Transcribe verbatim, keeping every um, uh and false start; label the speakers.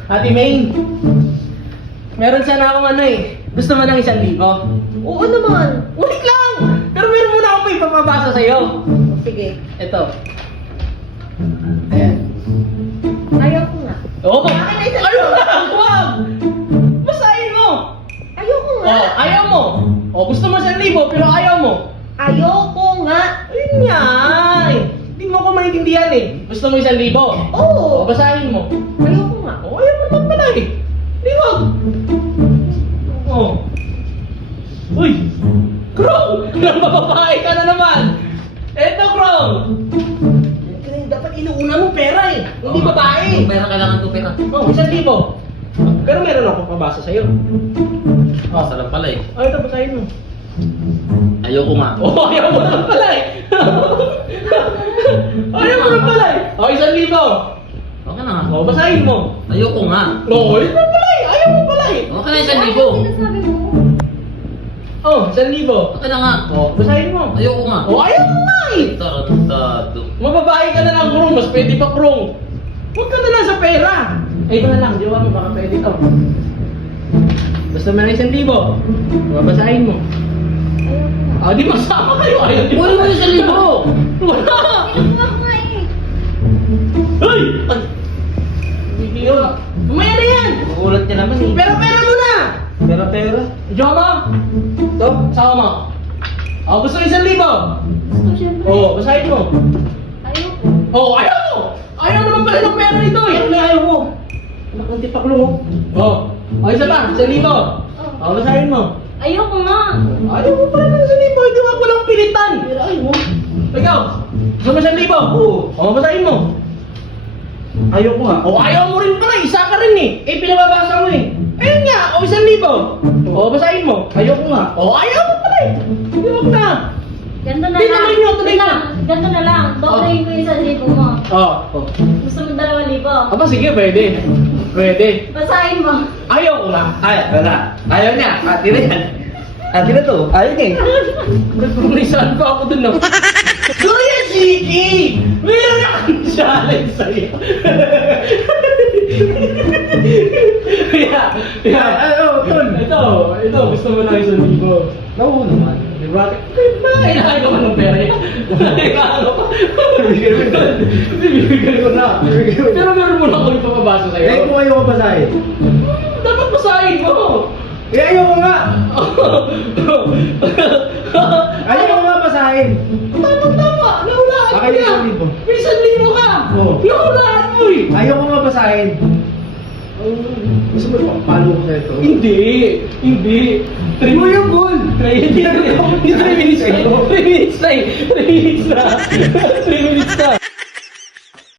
Speaker 1: Ate Maine, meron sana akong ano eh. Gusto mo ng isang libo?
Speaker 2: Oo naman.
Speaker 1: Ulit lang! Pero meron muna akong ipapabasa sa'yo.
Speaker 2: Sige.
Speaker 1: Ito. Ayan.
Speaker 2: Ayaw ko nga.
Speaker 1: Oo.
Speaker 2: Akin na isang
Speaker 1: Ayaw
Speaker 2: libo.
Speaker 1: na! Huwag! Basahin mo!
Speaker 2: Ayaw ko nga.
Speaker 1: Oh, ayaw mo! Oh, gusto mo isang libo pero ayaw mo.
Speaker 2: Ayaw ko nga.
Speaker 1: Ayun nga! Hindi mo ako maintindihan eh. Gusto mo isang libo? Oh,
Speaker 2: Oo.
Speaker 1: basahin mo.
Speaker 2: Ayaw ko nga.
Speaker 1: Oh, ayaw mo naman pala eh. Di wag. Oh. Uy! Crow! Nabababae ka na naman! Eto, Crow! Dapat inuuna mo pera eh. Hindi babae.
Speaker 3: Yung pera, kailangan ko pera.
Speaker 1: Oh, isang libo. Pero meron ako pabasa sa'yo.
Speaker 3: Oh, salam pala eh.
Speaker 1: Oh, ito, basahin mo.
Speaker 3: Ayoko nga.
Speaker 1: Oh, ayaw mo naman pala eh. Ayaw mo naman pala eh. Oh, isang libo.
Speaker 3: Okay na nga.
Speaker 1: Oh, basahin mo.
Speaker 3: Ayoko nga.
Speaker 1: Oh, yun naman pala eh. Ayaw mo pala eh.
Speaker 3: Okay na isang libo.
Speaker 2: Sinasabi mo.
Speaker 1: Oh, isang libo.
Speaker 3: Okay na nga.
Speaker 1: Oh, basahin mo.
Speaker 3: Ayoko nga.
Speaker 1: Oh, ayaw mo nga eh.
Speaker 3: Tarantado.
Speaker 1: Mababae ka na lang, Krong. Mas pwede pa, Krong. Huwag ka na lang sa pera. Eh, ito na lang. Diwa mo, baka pwede to. Basta mo na isang libo. Babasahin mo.
Speaker 2: Ayaw ko nga.
Speaker 1: Ah, di magsama kayo. Ayaw di
Speaker 3: Wala mo yung isang libo.
Speaker 1: Wala.
Speaker 2: Ayaw ko nga eh.
Speaker 1: Hey! Ay! Hindi yun. Mamaya na yan.
Speaker 3: Makulat niya naman eh.
Speaker 1: Pera, pera mo na.
Speaker 3: Pera, pera.
Speaker 1: Joma. Ito, sama mo. Oh, gusto mo isang libo.
Speaker 2: Gusto syempre.
Speaker 1: Oo, oh, basahin mo.
Speaker 2: Ayaw ko.
Speaker 1: Oh, ayaw mo! Ayaw naman pala ng pera nito eh! Ayaw na ayaw mo! Anak ng tipaklo mo. Oh, oh, isa pa, isang libo.
Speaker 2: Oh.
Speaker 1: Oh, basahin mo.
Speaker 2: Ayaw ko nga.
Speaker 1: Ayaw mo pala ng isang libo, hindi nga walang pilitan. Pero ayaw mo. Ikaw, gusto mo isang libo? Oo. Oh, basahin mo.
Speaker 3: Ayaw ko nga.
Speaker 1: Oh, ayaw mo rin pala, isa ka rin eh. Eh, pinababasa mo eh. Ayun nga, oh, isang libo. Oh, basahin mo.
Speaker 3: Ayaw ko nga.
Speaker 1: Oh, ayaw mo pala eh. Hindi wag na.
Speaker 2: Ganto na
Speaker 1: Di
Speaker 2: lang.
Speaker 1: naman yun, tuloy
Speaker 2: Wait
Speaker 1: na.
Speaker 2: lang. Ganto na lang. Dobrahin ko yung isang libo mo.
Speaker 1: Oh.
Speaker 3: Oh.
Speaker 2: Gusto mo dalawang libo.
Speaker 1: Aba, sige, pwede. Pwede.
Speaker 2: Basahin mo.
Speaker 1: Ayaw ko nga.
Speaker 3: Ay, wala. Ayaw niya. Ate na yan. Ate na to. Ayaw niya eh.
Speaker 1: Nagpumisaan pa ako dun, no? Kuya Chiki! Meron akong challenge sa'yo. Kaya, kaya, ano, tol, ito, ito, gusto mo na isang libo.
Speaker 3: Oo naman.
Speaker 1: Di ba? Kailangan ka man ng pera yan. Kailangan ko pa. Bibigyan ko na. Pero meron mo na ako ipapabasa sa'yo.
Speaker 3: Eh, kung ayaw ko basahin.
Speaker 1: Dapat basahin mo.
Speaker 3: Eh, ayaw ko nga. Ayaw ko nga basahin.
Speaker 1: Tama-tama, nahulaan
Speaker 3: Akin
Speaker 1: ka.
Speaker 3: yung isang libo.
Speaker 1: May isang libo ka.
Speaker 3: Oo.
Speaker 1: Nahulaan mo eh.
Speaker 3: Ayaw ko nga basahin. Gusto mo ipapalo ko sa ito?
Speaker 1: Hindi, hindi. Three
Speaker 3: Mo yung goal.
Speaker 1: Three, hindi, hindi, hindi, three minutes na. Three minutes na eh. Three minutes na. Three minutes na.